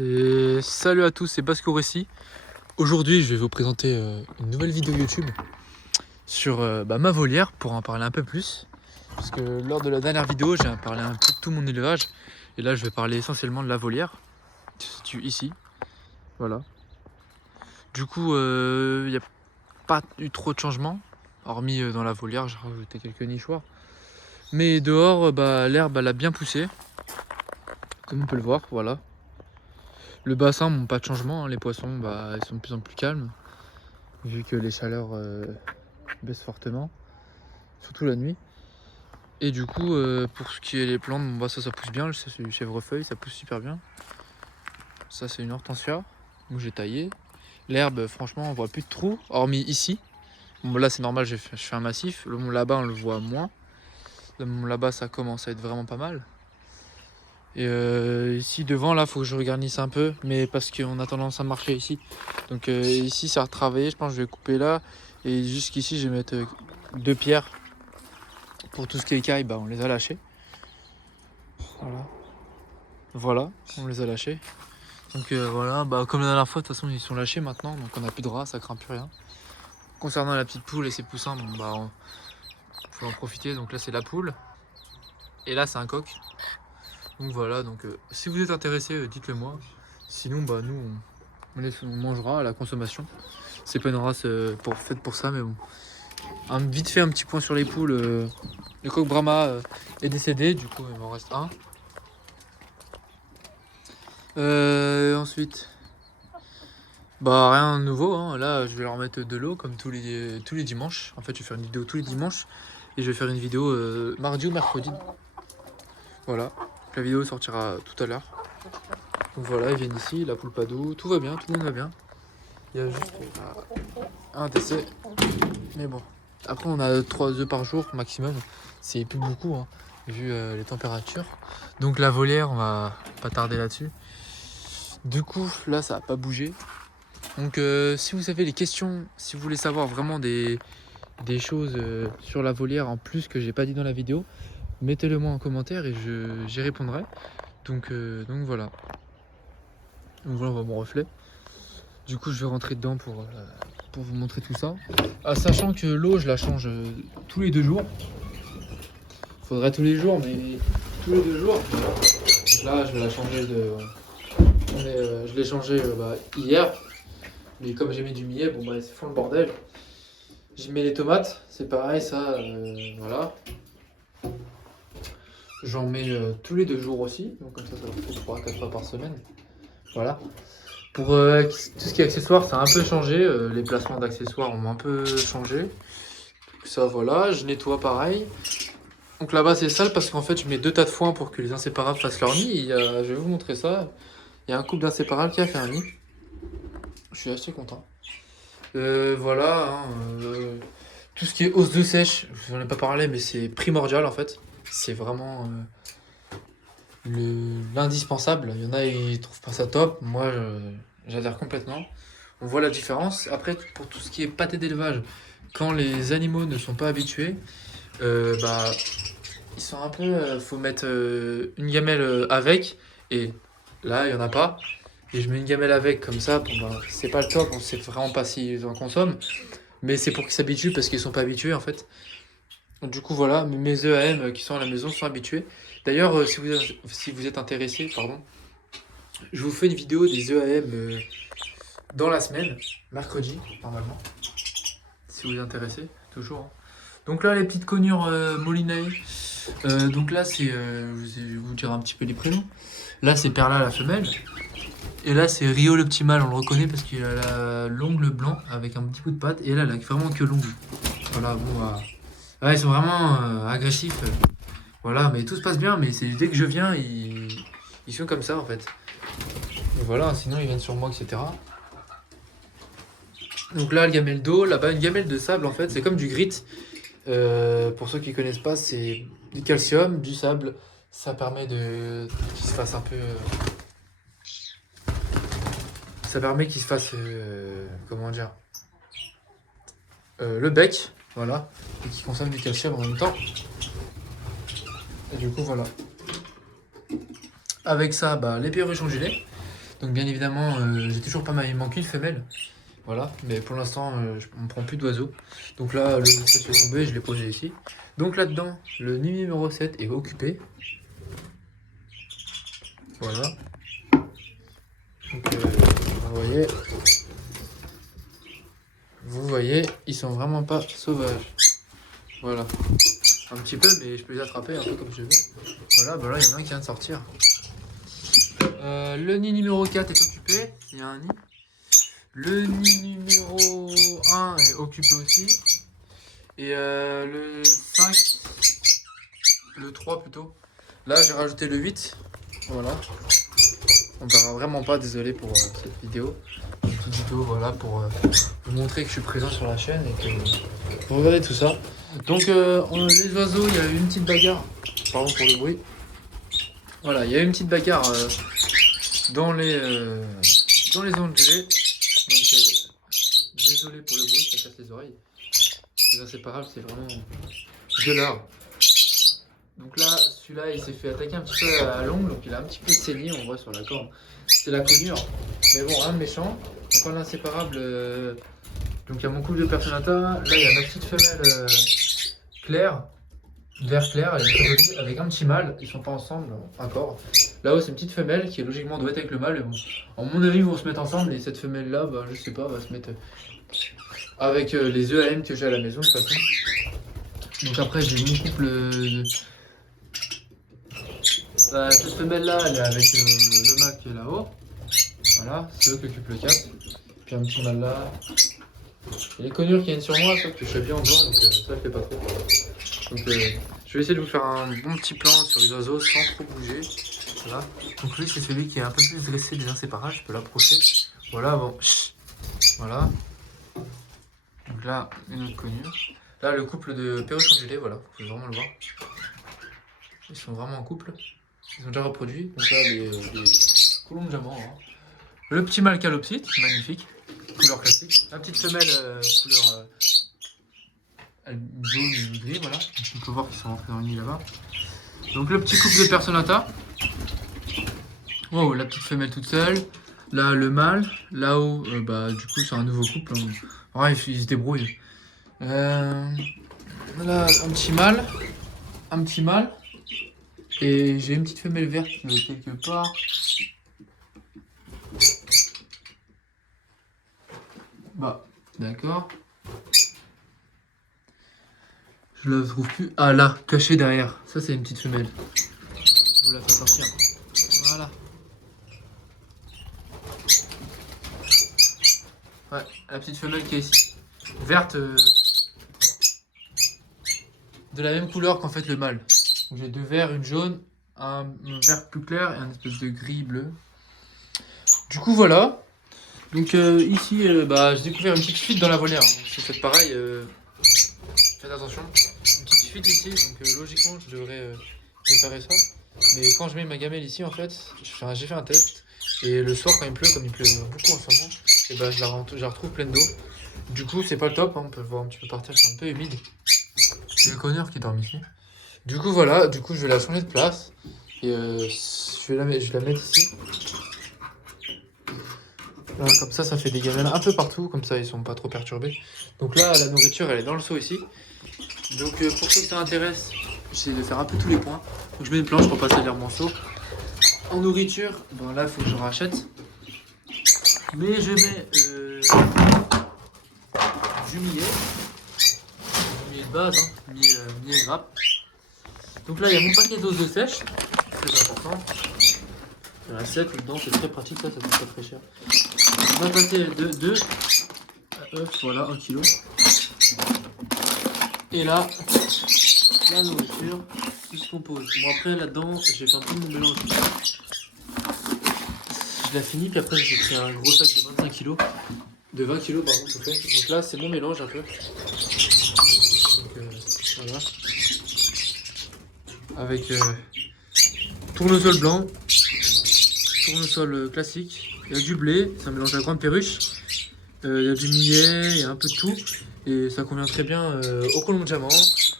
Et salut à tous, c'est Baskour ici. Aujourd'hui, je vais vous présenter une nouvelle vidéo YouTube sur ma volière pour en parler un peu plus. Parce que lors de la dernière vidéo, j'ai parlé un peu de tout mon élevage. Et là, je vais parler essentiellement de la volière qui se situe ici. Voilà. Du coup, il n'y a pas eu trop de changements. Hormis dans la volière, j'ai rajouté quelques nichoirs. Mais dehors, l'herbe elle a bien poussé. Comme on peut le voir, voilà. Le bassin, bon, pas de changement, hein. Les poissons, ils sont de plus en plus calmes. Vu que les chaleurs baissent fortement, surtout la nuit. Et du coup, pour ce qui est des plantes, ça pousse bien. Ça, c'est du chèvrefeuille, ça pousse super bien. Ça, c'est une hortensia où j'ai taillé. L'herbe, franchement, on voit plus de trous, hormis ici. Bon, là, c'est normal, je fais un massif. Là-bas, on le voit moins. Là-bas, ça commence à être vraiment pas mal. Et ici, devant, là, faut que je regarnisse un peu, mais parce qu'on a tendance à marcher ici. Donc ici, ça a retravaillé. Je pense que je vais couper là. Et jusqu'ici, je vais mettre 2 pierres. Pour tout ce qui est écailles, on les a lâchés. Voilà, on les a lâchés. Donc voilà, comme la dernière fois, de toute façon, ils sont lâchés maintenant. Donc on n'a plus de rats, ça craint plus rien. Concernant la petite poule et ses poussins, faut en profiter. Donc là, c'est la poule. Et là, c'est un coq. Donc voilà, si vous êtes intéressé, dites-le moi. Sinon, nous, on mangera à la consommation. C'est pas une race faite pour ça, mais bon. Vite fait, un petit point sur les poules. Le coq Brahma est décédé, du coup, il m'en reste un. Ensuite, rien de nouveau, hein. Là, je vais leur mettre de l'eau comme tous les dimanches. En fait, je vais faire une vidéo tous les dimanches et je vais faire une vidéo mardi ou mercredi. Voilà, la vidéo sortira tout à l'heure. Donc voilà, ils viennent ici, la poule pas d'eau, tout va bien, tout le monde va bien. Il y a juste un décès, mais bon. Après, on a 3 œufs par jour maximum. C'est plus beaucoup, hein, vu les températures. Donc la volière, on va pas tarder là-dessus. Du coup, là, ça n'a pas bougé. Donc si vous avez des questions, si vous voulez savoir vraiment des choses sur la volière en plus que j'ai pas dit dans la vidéo, mettez-le moi en commentaire et j'y répondrai. Donc voilà. Donc voilà, on voit mon reflet. Du coup, je vais rentrer dedans pour vous montrer tout ça. Sachant que l'eau, je la change tous les 2 jours. Faudrait tous les jours, mais tous les 2 jours. Donc là, je vais la changer je l'ai changé hier. Mais comme j'ai mis du millet, c'est fond le bordel. J'y mets les tomates, c'est pareil, ça, voilà. J'en mets tous les 2 jours aussi, donc comme ça leur fait 3-4 fois par semaine. Voilà. Pour tout ce qui est accessoires, ça a un peu changé. Les placements d'accessoires ont un peu changé. Donc ça, voilà, je nettoie pareil. Donc là-bas, c'est sale parce qu'en fait, je mets 2 tas de foin pour que les inséparables fassent leur nid. Je vais vous montrer ça. Il y a un couple d'inséparables qui a fait un nid. Je suis assez content. Voilà, tout ce qui est hausse de sèche, je n'en ai pas parlé, mais c'est primordial en fait. C'est vraiment l'indispensable. Il y en a, ils trouvent pas ça top. Moi, j'adhère complètement. On voit la différence. Après, pour tout ce qui est pâté d'élevage, quand les animaux ne sont pas habitués, ils sont un peu. Faut mettre une gamelle avec, et là, il y en a pas. Et je mets une gamelle avec, comme ça, c'est pas le top, on sait vraiment pas s'ils en consomment. Mais c'est pour qu'ils s'habituent parce qu'ils sont pas habitués en fait. Du coup voilà, mes EAM qui sont à la maison sont habitués. D'ailleurs, si vous êtes intéressé, pardon, je vous fais une vidéo des EAM dans la semaine, mercredi normalement. Si vous êtes intéressé, toujours, hein. Donc là les petites conures Molinae. Donc là c'est, je vais vous dire un petit peu les prénoms. Là c'est Perla la femelle. Et là c'est Rio le petit mâle, on le reconnaît parce qu'il a l'ongle blanc avec un petit bout de patte. Et là elle a vraiment que l'ongle. Voilà, ouais, ils sont vraiment agressifs. Voilà, mais tout se passe bien, mais c'est dès que je viens, ils sont comme ça en fait. Et voilà, sinon ils viennent sur moi, etc. Donc là, le gamelle d'eau, là-bas, une gamelle de sable en fait, c'est comme du grit. Pour ceux qui connaissent pas, c'est du calcium, du sable. Ça permet qu'il se fasse un peu. Ça permet qu'il se fasse. Comment dire, le bec, voilà, et qui consomme du calcium en même temps. Et du coup, voilà. Avec ça, les perruches ont gelé. Donc bien évidemment, j'ai toujours pas mal manqué une femelle. Voilà, mais pour l'instant, on ne prend plus d'oiseaux. Donc là, le sachet est tombé, je l'ai posé ici. Donc là-dedans, le nid numéro 7 est occupé. Voilà. Donc, vous voyez, ils sont vraiment pas sauvages. Voilà. Un petit peu, mais je peux les attraper un peu comme je veux. Voilà, bah là, il y en a un qui vient de sortir. Le nid numéro 4 est occupé. Il y a un nid. Le nid numéro 1 est occupé aussi. Et le 5, le 3 plutôt. Là, j'ai rajouté le 8. Voilà. On verra vraiment pas, désolé pour cette vidéo. Une petite vidéo, voilà, pour vous montrer que je suis présent sur la chaîne et que vous regardez tout ça. Donc, les oiseaux, il y a eu une petite bagarre. Pardon pour le bruit. Voilà, il y a eu une petite bagarre dans les ondulés. Donc, désolé pour le bruit, ça casse les oreilles. Les inséparables, c'est vraiment gueulard. Donc là, celui-là, il s'est fait attaquer un petit peu à l'ongle, donc il a un petit peu saigné, on voit sur la corde. C'est la conure. Mais bon, rien de méchant. Donc en inséparable, donc il y a mon couple de Personata. Là, il y a ma petite femelle claire, vert clair, elle est très jolie, avec un petit mâle. Ils sont pas ensemble encore. Là-haut, c'est une petite femelle qui logiquement doit être avec le mâle. Mais bon, en mon avis, ils vont se mettre ensemble et cette femelle-là, bah, je sais pas, va se mettre avec les EAM que j'ai à la maison de toute façon. Donc après, j'ai mon couple. Cette femelle-là, elle est avec le mâle qui est là-haut. Voilà, c'est eux qui occupent le cap. Puis un petit mâle là. Il y a les conures qui viennent sur moi, sauf que je suis bien en blanc, donc ça le fait pas trop. Donc je vais essayer de vous faire un bon petit plan sur les oiseaux sans trop bouger. Voilà. Donc lui, c'est celui qui est un peu plus dressé des inséparables, je peux l'approcher. Voilà, bon. Voilà. Donc là, une autre conure. Là, le couple de perruches ondulées, voilà, vous pouvez vraiment le voir. Ils sont vraiment en couple. Ils sont déjà reproduits. Donc là, les colombes de diamant. Hein. Le petit mâle calopsite, magnifique. Couleur classique. La petite femelle, couleur jaune et gris, voilà. On peut voir qu'ils sont rentrés dans le nid là-bas. Donc le petit couple de Personata. Wow, la petite femelle toute seule. Là, le mâle. Là-haut, bah, du coup, c'est un nouveau couple. Ouais, ils se débrouillent. Là, un petit mâle. Un petit mâle. Et j'ai une petite femelle verte quelque part. Bah, d'accord. Je la trouve plus. Ah là, cachée derrière. Ça, c'est une petite femelle. Je vous la fais sortir. Voilà. Ouais, la petite femelle qui est ici. Verte. De la même couleur qu'en fait le mâle. J'ai deux verts, une jaune, un vert plus clair et un espèce de gris bleu. Du coup, voilà. Donc ici, bah, j'ai découvert une petite fuite dans la volière. Hein. Si vous faites pareil, faites attention. Une petite fuite ici, donc logiquement, je devrais réparer ça. Mais quand je mets ma gamelle ici, en fait, j'ai fait un test. Et le soir, quand il pleut, comme il pleut beaucoup en ce moment, et bah, je la retrouve pleine d'eau. Du coup, c'est pas le top. Hein. On peut le voir un petit peu par terre, c'est un peu humide. C'est le connard qui dort ici. Du coup, voilà. Du coup, je vais la changer de place. Et je vais la mettre ici. Voilà, comme ça fait des gamelles un peu partout, comme ça ils sont pas trop perturbés. Donc là, la nourriture elle est dans le seau ici. Donc pour ceux que ça intéresse, j'essaie de faire un peu tous les points. Donc je mets une planche pour pas salir mon seau. En nourriture, bon là il faut que je rachète. Mais je mets du millet. Du millet de base, hein, millet grappe. Donc là il y a mon paquet d'os de sèche, très important. Il y en a 7 dedans, c'est très pratique, ça coûte pas très cher. On va passer de 2 œufs, voilà, 1 kg. Et là, la nourriture qui se compose. Bon, après là-dedans, j'ai fait un peu de mon mélange. Je l'ai fini, puis après j'ai pris un gros sac de 25 kg. De 20 kg, pardon, tout fait. Donc là, c'est mon mélange un peu. Donc voilà. Avec tournesol blanc, tournesol classique. Il y a du blé, c'est un mélange à grande perruche. Il y a du millet, il y a un peu de tout. Et ça convient très bien aux colombes de diamant,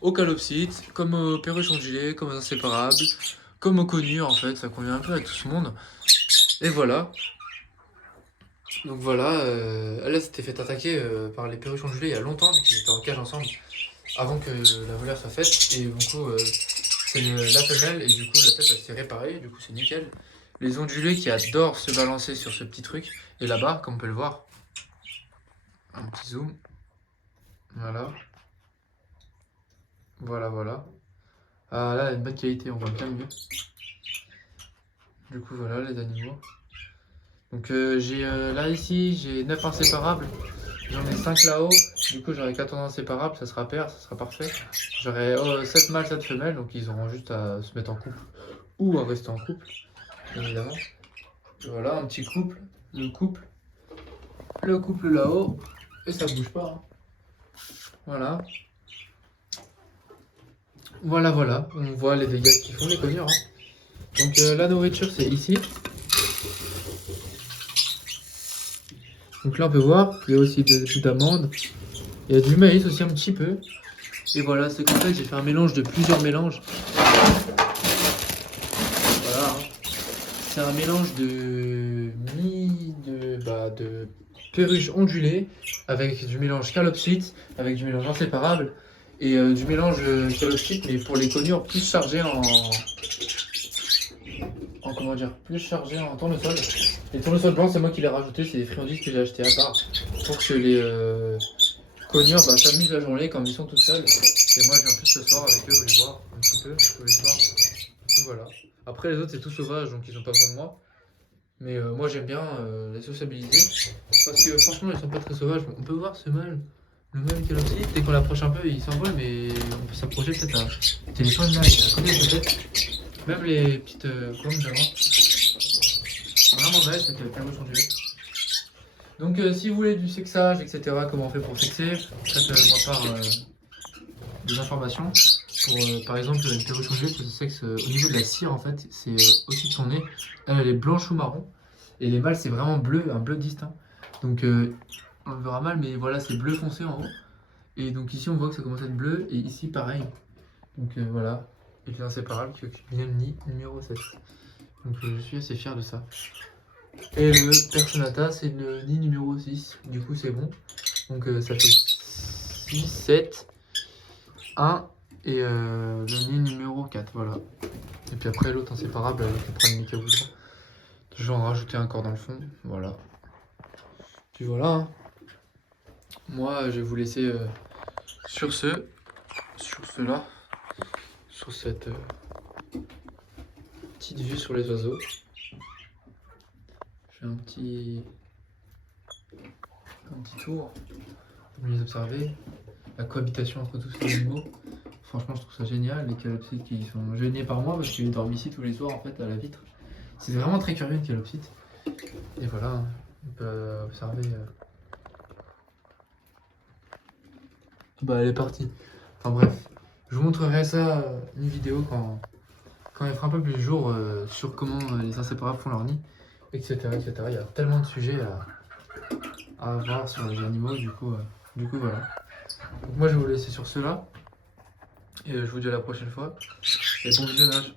aux calopsites, comme aux perruches ondulées, comme aux inséparables, comme aux conures en fait. Ça convient un peu à tout ce monde. Et voilà. Donc voilà, elle s'était fait attaquer par les perruches ondulées il y a longtemps, vu qu'ils étaient en cage ensemble, avant que la volière soit faite. Et du coup, c'est la femelle, et du coup, la tête elle s'est réparée, du coup, c'est nickel. Les ondulés qui adorent se balancer sur ce petit truc, et là-bas, comme on peut le voir, un petit zoom, voilà, voilà. Ah là, elle a une bonne qualité, on voit bien mieux. Du coup, voilà les animaux. Donc j'ai là ici, j'ai 9 inséparables. J'en ai 5 là-haut. Du coup, j'aurai 14 inséparables, ça sera pair, ça sera parfait. J'aurai 7 mâles, 7 femelles, donc ils auront juste à se mettre en couple ou à rester en couple, bien évidemment. Voilà, un petit couple, le couple là-haut, et ça bouge pas. Hein. Voilà. Voilà, on voit les dégâts qu'ils font les cogneurs. Hein. Donc la nourriture, c'est ici. Donc là, on peut voir, il y a aussi des d'amandes. Il y a du maïs aussi un petit peu. Et voilà, c'est qu'en fait, j'ai fait un mélange de plusieurs mélanges. Voilà. Hein. C'est un mélange de perruches ondulées avec du mélange calopsite, avec du mélange inséparable et du mélange calopsite, mais pour les conures plus chargés en comment dire, plus chargés en tournesol. Les tournesols blancs, c'est moi qui les ai rajoutés, c'est des friandises que j'ai acheté à part pour que les conures s'amusent la journée quand ils sont tout seuls. Et moi, je viens plus le soir avec eux, vous les voir un petit peu tous les soirs. Donc voilà. Après, les autres, c'est tout sauvage, donc ils n'ont pas besoin de moi. Mais moi, j'aime bien les sociabiliser. Parce que franchement, ils sont pas très sauvages. On peut voir ce mâle, le mâle calopsite. Dès qu'on l'approche un peu, il s'envole, mais on peut s'approcher peut-être à téléphone là, il est à côté peut-être. Même les petites cornes d'avant. Vraiment belle cette perruche ondulée. Donc si vous voulez du sexage, etc., comment on fait pour sexer, faites-moi part des informations. Pour, par exemple, une perruche ondulée, ça se sexe au niveau de la cire, en fait, c'est au-dessus de son nez. Elle est blanche ou marron. Et les mâles, c'est vraiment bleu, un bleu distinct. Donc on le verra mal, mais voilà, c'est bleu foncé en haut. Et donc ici, on voit que ça commence à être bleu, et ici, pareil. Donc voilà, et les inséparables qui occupent bien le nid numéro 7. Donc je suis assez fier de ça. Et le Personata, c'est le nid numéro 6. Du coup, c'est bon. Donc ça fait 6, 7, 1 et le nid numéro 4. Voilà. Et puis après, l'autre inséparable avec le premier Mika Voudra. Je vais en rajouter un encore dans le fond. Voilà. Puis voilà. Hein. Moi, je vais vous laisser sur cela, sur cette petite vue sur les oiseaux. Je fais un petit tour pour les observer. La cohabitation entre tous ces animaux. Franchement, je trouve ça génial. Les calopsites qui sont gênés par moi parce qu'ils dorment ici tous les soirs en fait à la vitre. C'est vraiment très curieux une calopsite. Et voilà, hein. On peut observer. Elle est partie. Enfin bref, je vous montrerai ça, une vidéo quand il fera un peu plus jour sur comment les inséparables font leur nid, etc., etc. Il y a tellement de sujets à voir sur les animaux, du coup voilà. Donc moi je vais vous laisser sur cela, et je vous dis à la prochaine fois, et bon visionnage.